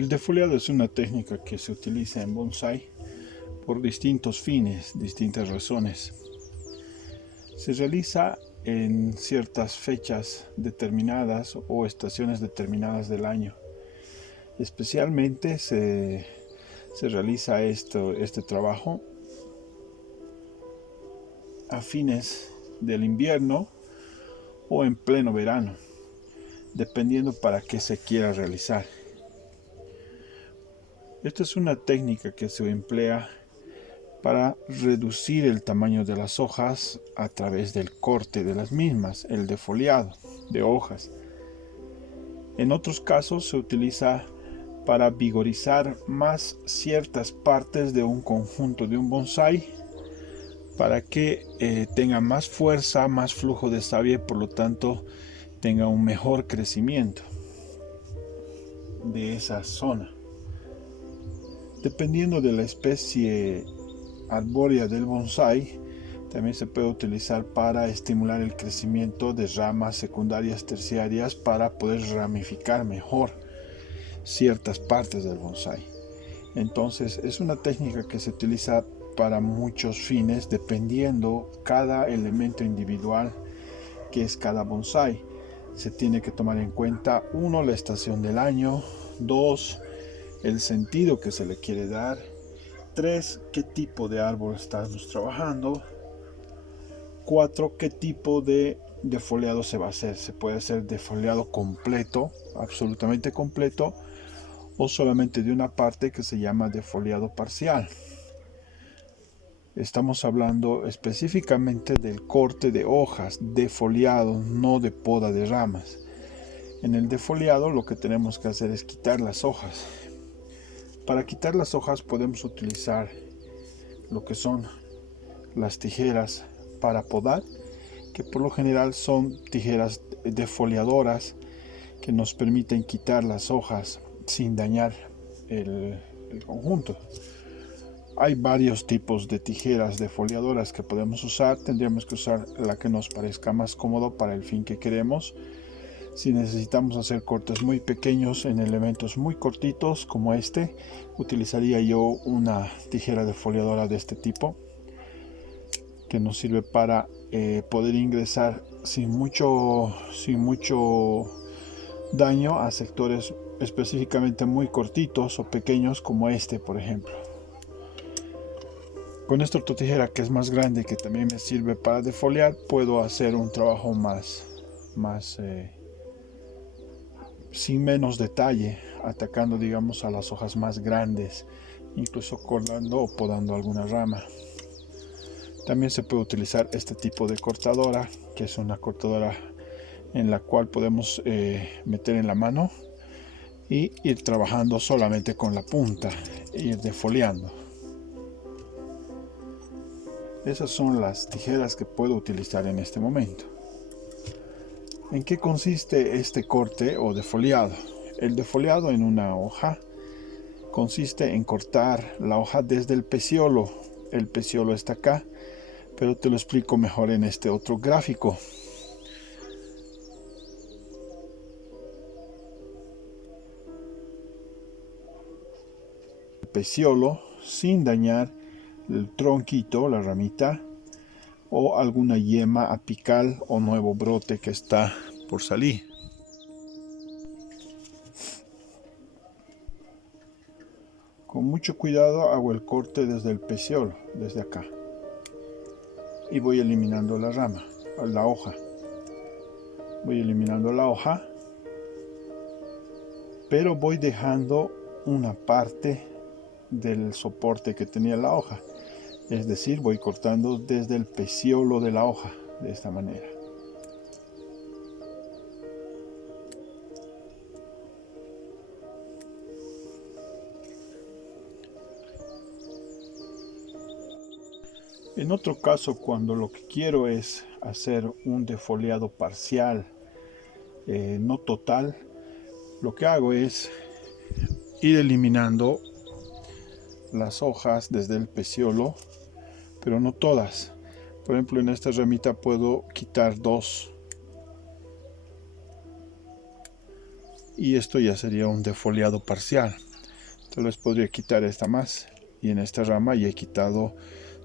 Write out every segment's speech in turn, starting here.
El defoliado es una técnica que se utiliza en bonsái por distintos fines, distintas razones. Se realiza en ciertas fechas determinadas o estaciones determinadas del año. Especialmente se realiza este trabajo a fines del invierno o en pleno verano, dependiendo para qué se quiera realizar. Esta es una técnica que se emplea para reducir el tamaño de las hojas a través del corte de las mismas, el defoliado de hojas. En otros casos se utiliza para vigorizar más ciertas partes de un conjunto de un bonsái para que tenga más fuerza, más flujo de savia y por lo tanto tenga un mejor crecimiento de esa zona. Dependiendo de la especie arbórea del bonsái, también se puede utilizar para estimular el crecimiento de ramas secundarias, terciarias, para poder ramificar mejor ciertas partes del bonsái. Entonces es una técnica que se utiliza para muchos fines dependiendo cada elemento individual que es cada bonsái. Se tiene que tomar en cuenta 1, la estación del año; 2, el sentido que se le quiere dar; 3, qué tipo de árbol estamos trabajando; 4, qué tipo de defoliado se va a hacer. Se puede hacer defoliado completo, absolutamente completo, o solamente de una parte, que se llama defoliado parcial. Estamos hablando específicamente del corte de hojas, defoliado, no de poda de ramas. En el defoliado lo que tenemos que hacer es quitar las hojas. Para quitar las hojas podemos utilizar lo que son las tijeras para podar, que por lo general son tijeras defoliadoras que nos permiten quitar las hojas sin dañar el conjunto. Hay varios tipos de tijeras defoliadoras que podemos usar. Tendríamos que usar la que nos parezca más cómodo para el fin que queremos. Si necesitamos hacer cortes muy pequeños en elementos muy cortitos como este, utilizaría yo una tijera defoliadora de este tipo, que nos sirve para poder ingresar sin mucho daño a sectores específicamente muy cortitos o pequeños como este, por ejemplo. Con esta otra tijera, que es más grande, que también me sirve para defoliar, puedo hacer un trabajo sin menos detalle, atacando, digamos, a las hojas más grandes, incluso cortando o podando alguna rama. También se puede utilizar este tipo de cortadora, que es una cortadora en la cual podemos meter en la mano y ir trabajando solamente con la punta e ir defoliando. Esas son las tijeras que puedo utilizar en este momento. ¿En qué consiste este corte o defoliado? El defoliado en una hoja consiste en cortar la hoja desde el peciolo. El peciolo está acá, pero te lo explico mejor en este otro gráfico. El peciolo sin dañar el tronquito, la ramita, o alguna yema apical o nuevo brote que está por salir. Con mucho cuidado hago el corte desde el peciolo, desde acá, y voy eliminando la rama, la hoja. Voy eliminando la hoja, pero voy dejando una parte del soporte que tenía la hoja. Es decir, voy cortando desde el peciolo de la hoja, de esta manera. En otro caso, cuando lo que quiero es hacer un defoliado parcial, no total, lo que hago es ir eliminando las hojas desde el peciolo, pero no todas. Por ejemplo, en esta ramita puedo quitar 2, y esto ya sería un defoliado parcial. Tal vez podría quitar esta más, y en esta rama ya he quitado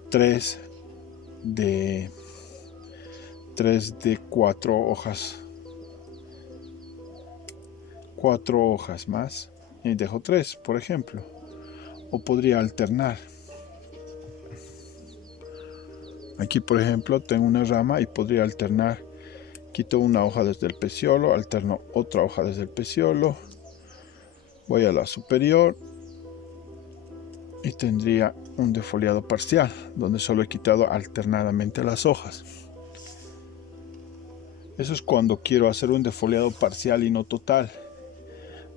3 de 4 hojas, 4 hojas más, y dejo 3, por ejemplo. O podría alternar. Aquí, por ejemplo, tengo una rama y podría alternar. Quito una hoja desde el peciolo, alterno otra hoja desde el peciolo, voy a la superior y tendría un defoliado parcial, donde solo he quitado alternadamente las hojas. Eso es cuando quiero hacer un defoliado parcial y no total,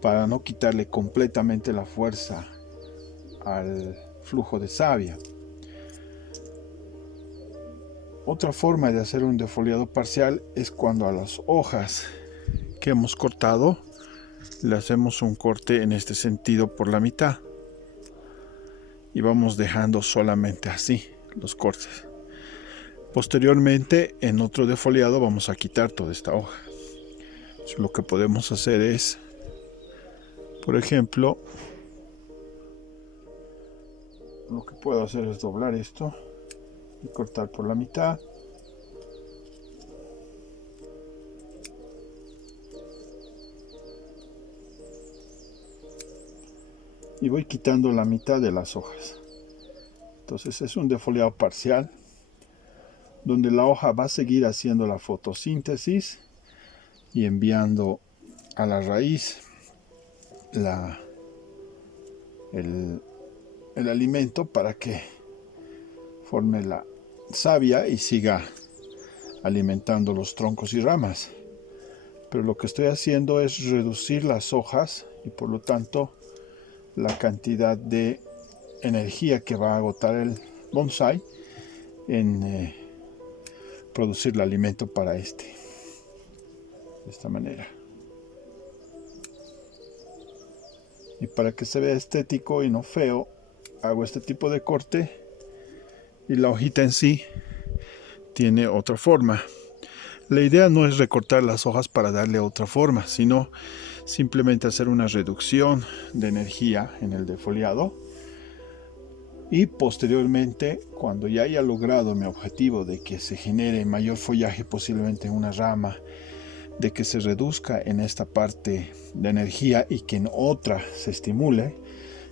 para no quitarle completamente la fuerza al flujo de savia. Otra forma de hacer un defoliado parcial es cuando a las hojas que hemos cortado le hacemos un corte en este sentido por la mitad y vamos dejando solamente así los cortes. Posteriormente, en otro defoliado vamos a quitar toda esta hoja. Entonces, lo que podemos hacer es, por ejemplo, lo que puedo hacer es doblar esto y cortar por la mitad. Y voy quitando la mitad de las hojas. Entonces es un defoliado parcial, donde la hoja va a seguir haciendo la fotosíntesis y enviando a la raíz el alimento para que forme la savia y siga alimentando los troncos y ramas. Pero lo que estoy haciendo es reducir las hojas y por lo tanto la cantidad de energía que va a agotar el bonsai en producir el alimento para este. De esta manera. Y para que se vea estético y no feo, hago este tipo de corte y la hojita en sí tiene otra forma. La idea no es recortar las hojas para darle otra forma, sino simplemente hacer una reducción de energía en el defoliado y posteriormente, cuando ya haya logrado mi objetivo de que se genere mayor follaje posiblemente en una rama, de que se reduzca en esta parte de energía y que en otra se estimule,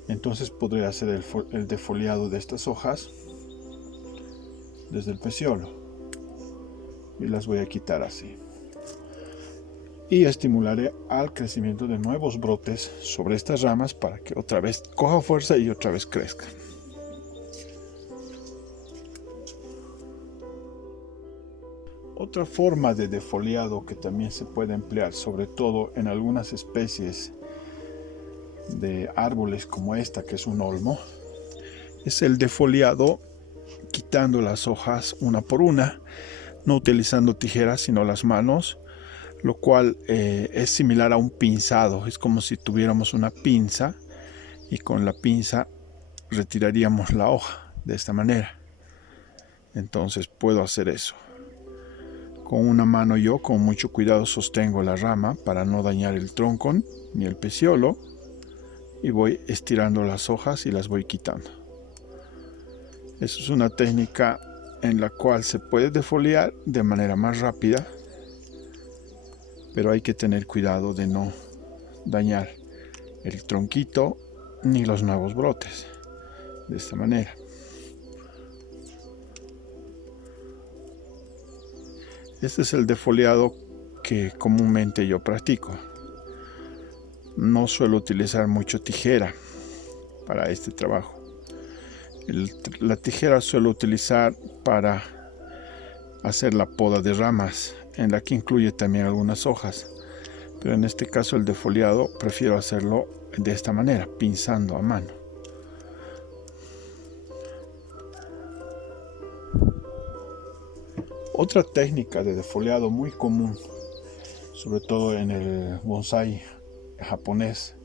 entonces podré hacer el defoliado de estas hojas desde el peciolo y las voy a quitar así y estimularé al crecimiento de nuevos brotes sobre estas ramas para que otra vez coja fuerza y otra vez crezca. Otra forma de defoliado que también se puede emplear, sobre todo en algunas especies de árboles como esta, que es un olmo, es el defoliado quitando las hojas una por una, no utilizando tijeras sino las manos, lo cual es similar a un pinzado. Es como si tuviéramos una pinza y con la pinza retiraríamos la hoja de esta manera. Entonces puedo hacer eso. Con una mano yo con mucho cuidado sostengo la rama para no dañar el tronco ni el peciolo y voy estirando las hojas y las voy quitando. Eso es una técnica en la cual se puede defoliar de manera más rápida, pero hay que tener cuidado de no dañar el tronquito ni los nuevos brotes de esta manera. Este es el defoliado que comúnmente yo practico. No suelo utilizar mucho tijera para este trabajo. La tijera suelo utilizar para hacer la poda de ramas, en la que incluye también algunas hojas. Pero en este caso el defoliado prefiero hacerlo de esta manera, pinzando a mano. Otra técnica de defoliado muy común, sobre todo en el bonsai japonés,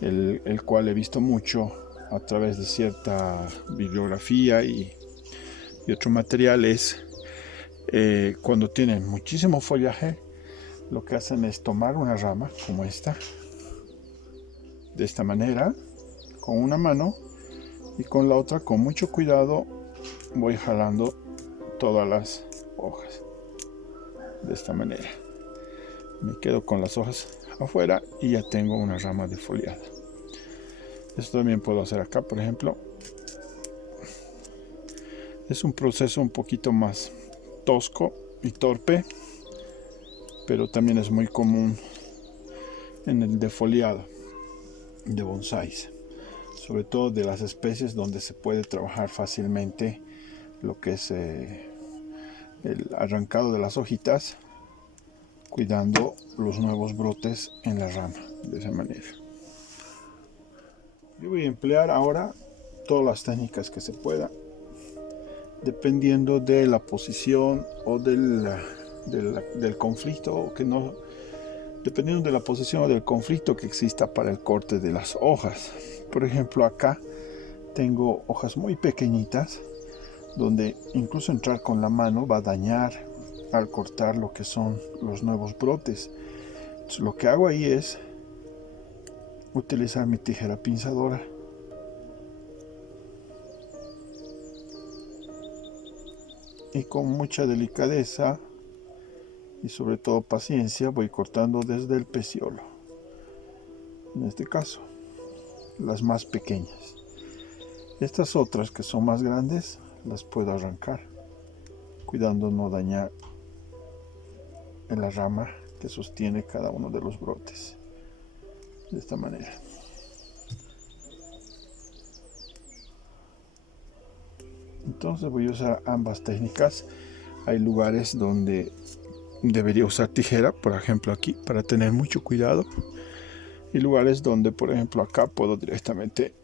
el cual he visto mucho a través de cierta bibliografía y otro material, es cuando tienen muchísimo follaje, lo que hacen es tomar una rama como esta, de esta manera, con una mano y con la otra, con mucho cuidado, voy jalando todas las hojas de esta manera. Me quedo con las hojas afuera y ya tengo una rama defoliada. Esto también puedo hacer acá, por ejemplo. Es un proceso un poquito más tosco y torpe, pero también es muy común en el defoliado de bonsáis, sobre todo de las especies donde se puede trabajar fácilmente lo que es el arrancado de las hojitas, cuidando los nuevos brotes en la rama de esa manera. Yo voy a emplear ahora todas las técnicas que se pueda, dependiendo de la posición o del conflicto que no, dependiendo de la posición o del conflicto que exista para el corte de las hojas. Por ejemplo, acá tengo hojas muy pequeñitas, donde incluso entrar con la mano va a dañar al cortar lo que son los nuevos brotes. Entonces, lo que hago ahí es utilizar mi tijera pinzadora y con mucha delicadeza y sobre todo paciencia voy cortando desde el peciolo, en este caso las más pequeñas. Estas otras que son más grandes las puedo arrancar, cuidando no dañar en la rama que sostiene cada uno de los brotes, de esta manera. Entonces voy a usar ambas técnicas. Hay lugares donde debería usar tijera, por ejemplo aquí, para tener mucho cuidado, y lugares donde, por ejemplo acá, puedo directamente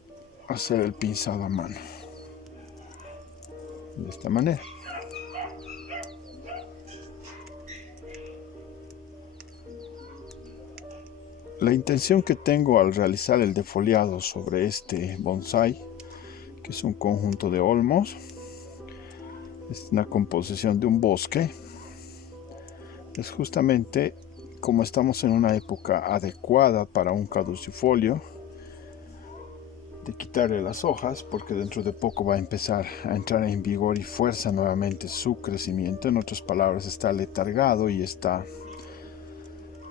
hacer el pinzado a mano, de esta manera. La intención que tengo al realizar el defoliado sobre este bonsái, que es un conjunto de olmos, es una composición de un bosque, es justamente, como estamos en una época adecuada para un caducifolio, de quitarle las hojas, porque dentro de poco va a empezar a entrar en vigor y fuerza nuevamente su crecimiento. En otras palabras, está letargado y está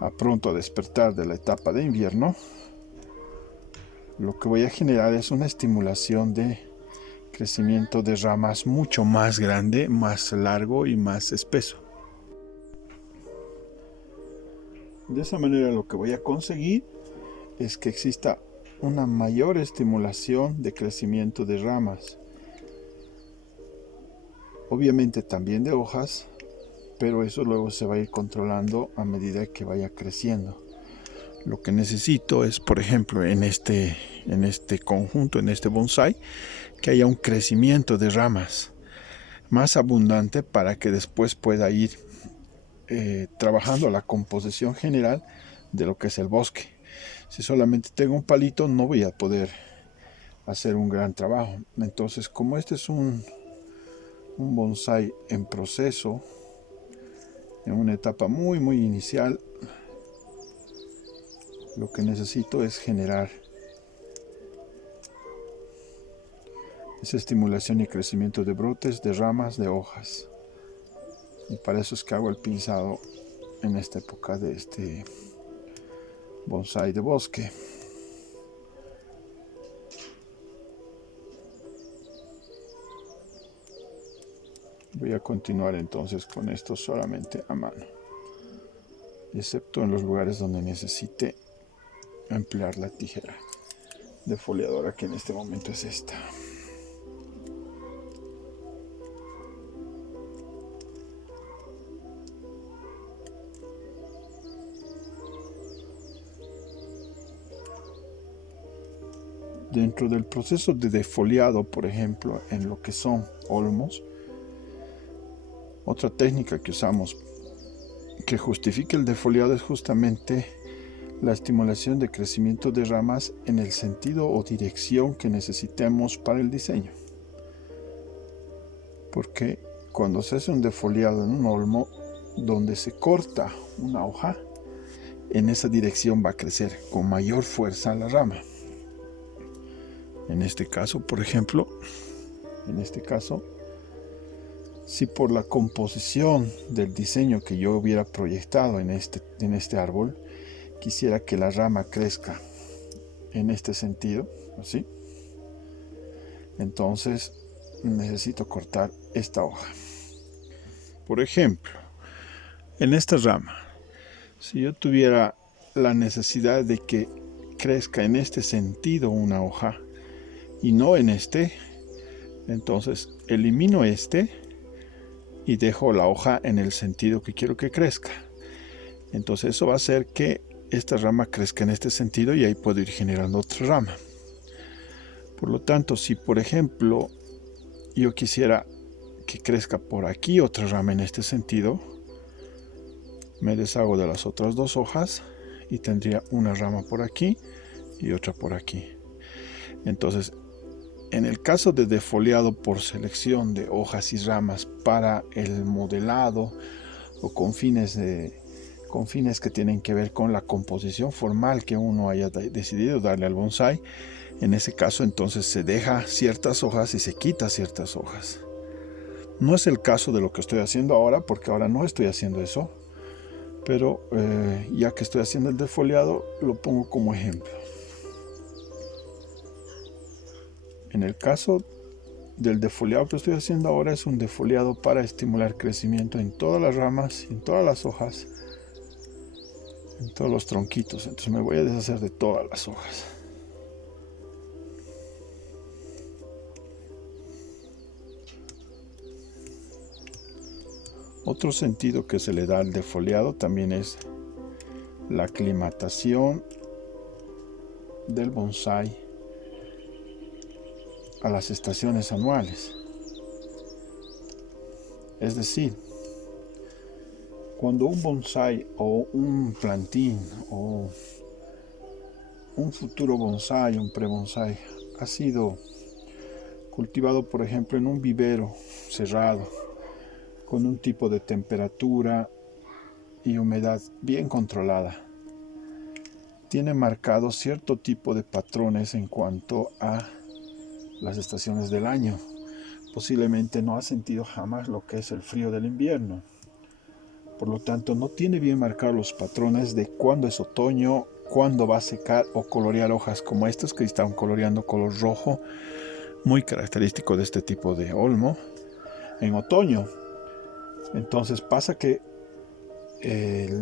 a pronto a despertar de la etapa de invierno. Lo que voy a generar es una estimulación de crecimiento de ramas mucho más grande, más largo y más espeso. De esa manera lo que voy a conseguir es que exista una mayor estimulación de crecimiento de ramas, obviamente también de hojas, pero eso luego se va a ir controlando a medida que vaya creciendo. Lo que necesito es, por ejemplo, en este conjunto, en este bonsái, que haya un crecimiento de ramas más abundante para que después pueda ir trabajando la composición general de lo que es el bosque. Si solamente tengo un palito, no voy a poder hacer un gran trabajo. Entonces, como este es un bonsái en proceso, en una etapa muy inicial, lo que necesito es generar esa estimulación y crecimiento de brotes, de ramas, de hojas. Y para eso es que hago el pinzado en esta época de este bonsái de bosque. Voy a continuar entonces con esto solamente a mano, excepto en los lugares donde necesite emplear la tijera defoliadora, que en este momento es esta. Dentro del proceso de defoliado, por ejemplo, en lo que son olmos, otra técnica que usamos que justifica el defoliado es justamente la estimulación de crecimiento de ramas en el sentido o dirección que necesitemos para el diseño. Porque cuando se hace un defoliado en un olmo, donde se corta una hoja, en esa dirección va a crecer con mayor fuerza la rama. En este caso, por ejemplo, si por la composición del diseño que yo hubiera proyectado en este árbol, quisiera que la rama crezca en este sentido, así, entonces necesito cortar esta hoja. Por ejemplo, en esta rama, si yo tuviera la necesidad de que crezca en este sentido una hoja y no en este, entonces elimino este y dejo la hoja en el sentido que quiero que crezca. Entonces eso va a hacer que esta rama crezca en este sentido y ahí puedo ir generando otra rama. Por lo tanto, si por ejemplo yo quisiera que crezca por aquí otra rama en este sentido, me deshago de las otras dos hojas y tendría una rama por aquí y otra por aquí. Entonces, en el caso de defoliado por selección de hojas y ramas para el modelado o con fines que tienen que ver con la composición formal que uno haya decidido darle al bonsái, en ese caso entonces se deja ciertas hojas y se quita ciertas hojas. No es el caso de lo que estoy haciendo ahora, porque ahora no estoy haciendo eso, pero ya que estoy haciendo el defoliado, lo pongo como ejemplo. En el caso del defoliado que estoy haciendo ahora, es un defoliado para estimular crecimiento en todas las ramas, en todas las hojas, en todos los tronquitos. Entonces me voy a deshacer de todas las hojas. Otro sentido que se le da al defoliado también es la aclimatación del bonsái a las estaciones anuales. Es decir, cuando un bonsái o un plantín o un futuro bonsái, un pre-bonsái, ha sido cultivado, por ejemplo, en un vivero cerrado, con un tipo de temperatura y humedad bien controlada, tiene marcado cierto tipo de patrones en cuanto a las estaciones del año. Posiblemente no ha sentido jamás lo que es el frío del invierno. Por lo tanto, no tiene bien marcados los patrones de cuándo es otoño, cuándo va a secar o colorear hojas como estas que están coloreando color rojo, muy característico de este tipo de olmo, en otoño. Entonces pasa que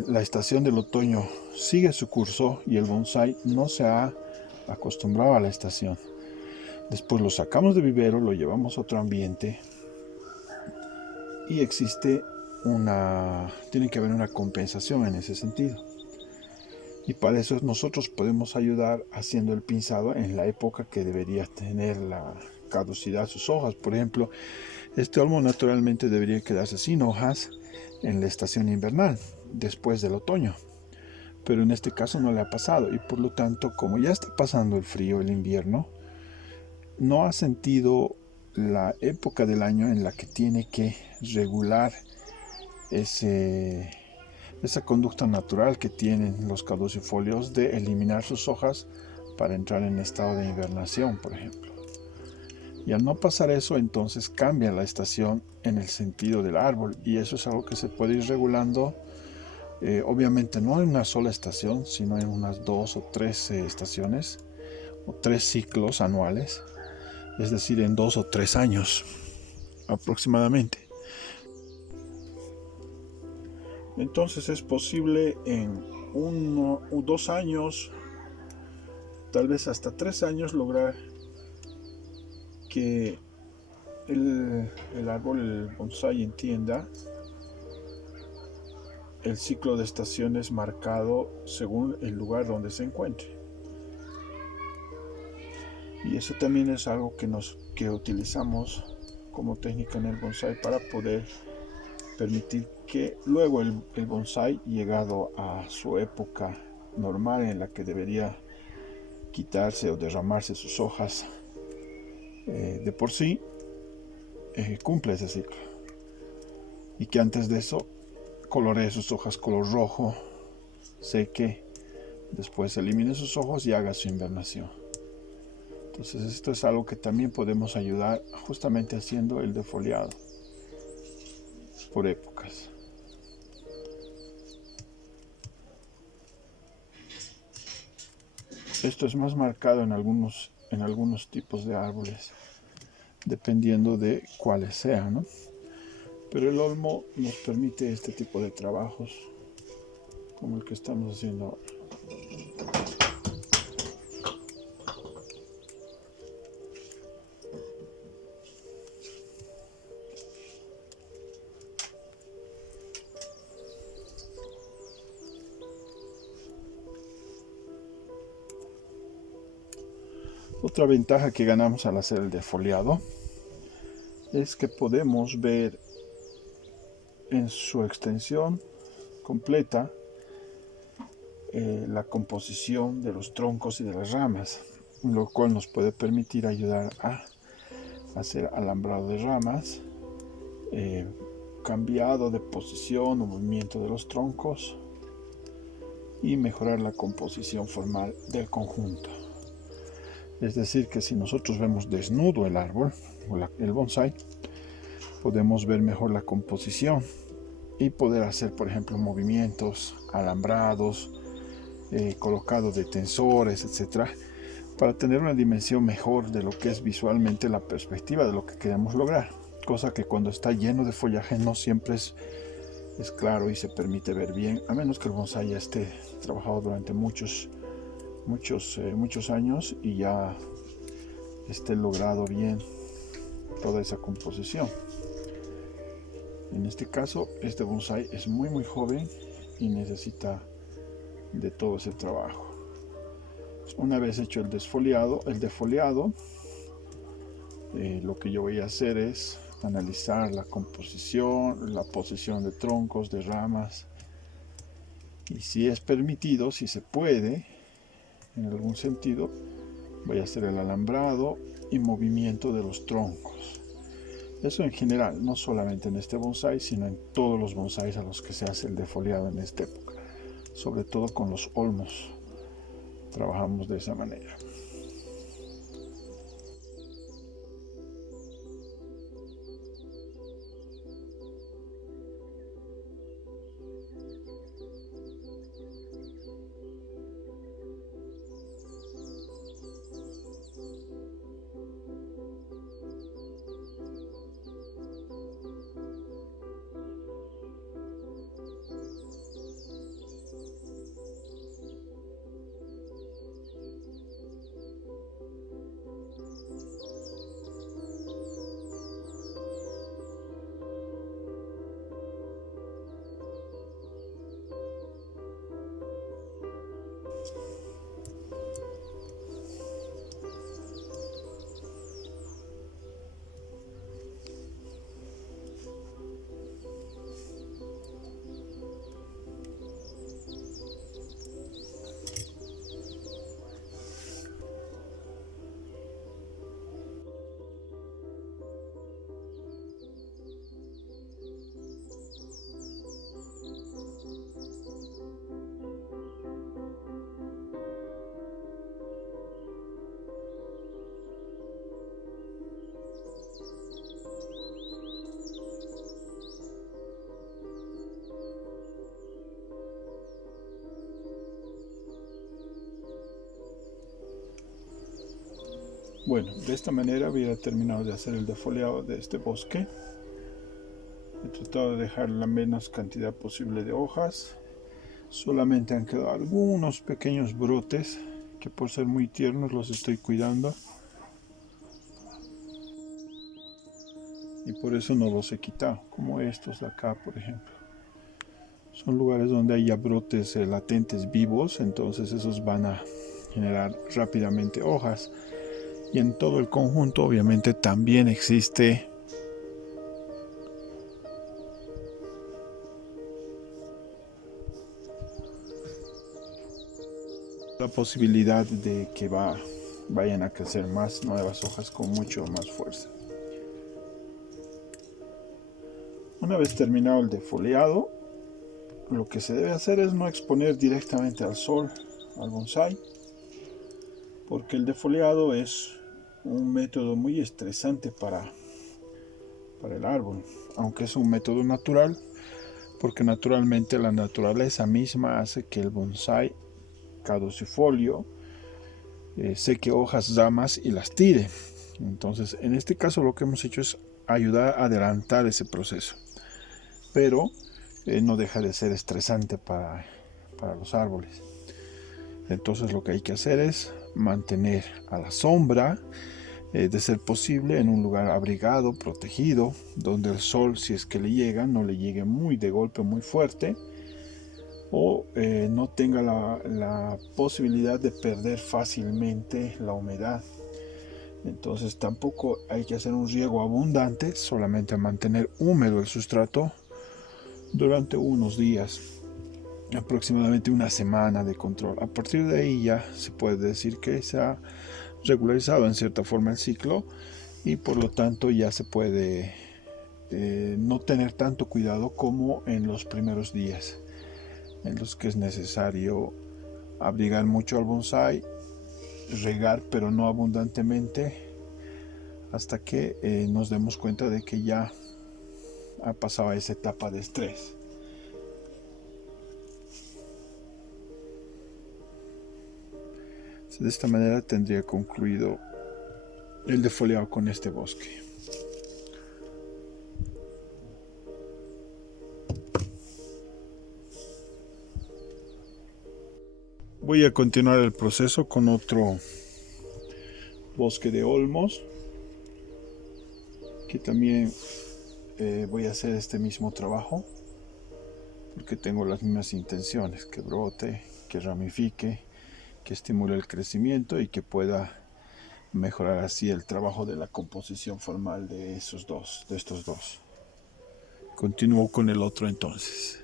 la estación del otoño sigue su curso y el bonsái no se ha acostumbrado a la estación. Después lo sacamos de vivero, lo llevamos a otro ambiente y tiene que haber una compensación en ese sentido. Y para eso nosotros podemos ayudar haciendo el pinzado en la época que debería tener la caducidad sus hojas. Por ejemplo, este olmo naturalmente debería quedarse sin hojas en la estación invernal, después del otoño. Pero en este caso no le ha pasado y por lo tanto, como ya está pasando el frío, el invierno, no ha sentido la época del año en la que tiene que regular esa conducta natural que tienen los caducifolios de eliminar sus hojas para entrar en estado de hibernación, por ejemplo. Y al no pasar eso, entonces cambia la estación en el sentido del árbol y eso es algo que se puede ir regulando, obviamente no en una sola estación, sino en unas 2 o 3 estaciones o 3 ciclos anuales, es decir, en 2 o 3 años aproximadamente. Entonces es posible en 1 o 2 años, tal vez hasta 3 años, lograr que el árbol, el bonsái, entienda el ciclo de estaciones marcado según el lugar donde se encuentre. Y eso también es algo que utilizamos como técnica en el bonsái para poder permitir que luego el bonsái, llegado a su época normal en la que debería quitarse o derramarse sus hojas de por sí, cumple ese ciclo. Y que antes de eso coloree sus hojas color rojo, seque, después elimine sus ojos y haga su invernación. Entonces esto es algo que también podemos ayudar justamente haciendo el defoliado por épocas. Esto es más marcado en algunos tipos de árboles, dependiendo de cuáles sean, ¿no? Pero el olmo nos permite este tipo de trabajos como el que estamos haciendo ahora. Otra ventaja que ganamos al hacer el defoliado es que podemos ver en su extensión completa la composición de los troncos y de las ramas, lo cual nos puede permitir ayudar a hacer alambrado de ramas, cambiado de posición o movimiento de los troncos y mejorar la composición formal del conjunto. Es decir, que si nosotros vemos desnudo el árbol o el bonsái, podemos ver mejor la composición y poder hacer, por ejemplo, movimientos, alambrados, colocado de tensores, etc., para tener una dimensión mejor de lo que es visualmente la perspectiva de lo que queremos lograr, cosa que cuando está lleno de follaje no siempre es claro y se permite ver bien, a menos que el bonsái ya esté trabajado durante muchos años y ya esté logrado bien toda esa composición. En este caso, este bonsái es muy joven y necesita de todo ese trabajo. Una vez hecho el defoliado, lo que yo voy a hacer es analizar la composición, la posición de troncos, de ramas, y si es permitido, si se puede, en algún sentido, voy a hacer el alambrado y movimiento de los troncos. Eso en general, no solamente en este bonsái, sino en todos los bonsáis a los que se hace el defoliado en esta época. Sobre todo con los olmos, trabajamos de esa manera. Bueno, de esta manera hubiera terminado de hacer el defoliado de este bosque. He tratado de dejar la menos cantidad posible de hojas. Solamente han quedado algunos pequeños brotes que por ser muy tiernos los estoy cuidando. Y por eso no los he quitado, como estos de acá, por ejemplo. Son lugares donde hay ya brotes latentes vivos, entonces esos van a generar rápidamente hojas. Y en todo el conjunto obviamente también existe la posibilidad de que vayan a crecer más nuevas hojas con mucho más fuerza. Una vez terminado el defoliado, lo que se debe hacer es no exponer directamente al sol al bonsái, porque el defoliado es un método muy estresante para el árbol, aunque es un método natural, porque naturalmente la naturaleza misma hace que el bonsái caducifolio seque hojas, ramas y las tire. Entonces, en este caso lo que hemos hecho es ayudar a adelantar ese proceso, pero no deja de ser estresante para los árboles. Entonces lo que hay que hacer es mantener a la sombra, de ser posible en un lugar abrigado, protegido, donde el sol, si es que le llega, no le llegue muy de golpe, muy fuerte, o no tenga la posibilidad de perder fácilmente la humedad. Entonces tampoco hay que hacer un riego abundante, solamente mantener húmedo el sustrato durante unos días, aproximadamente una semana de control. A partir de ahí ya se puede decir que se ha regularizado en cierta forma el ciclo y por lo tanto ya se puede no tener tanto cuidado como en los primeros días, en los que es necesario abrigar mucho al bonsái, regar pero no abundantemente, hasta que nos demos cuenta de que ya ha pasado esa etapa de estrés. De esta manera tendría concluido el defoliado con este bosque. Voy a continuar el proceso con otro bosque de olmos, que también voy a hacer este mismo trabajo, porque tengo las mismas intenciones: que brote, que ramifique, que estimule el crecimiento y que pueda mejorar así el trabajo de la composición formal de estos dos. Continúo con el otro entonces.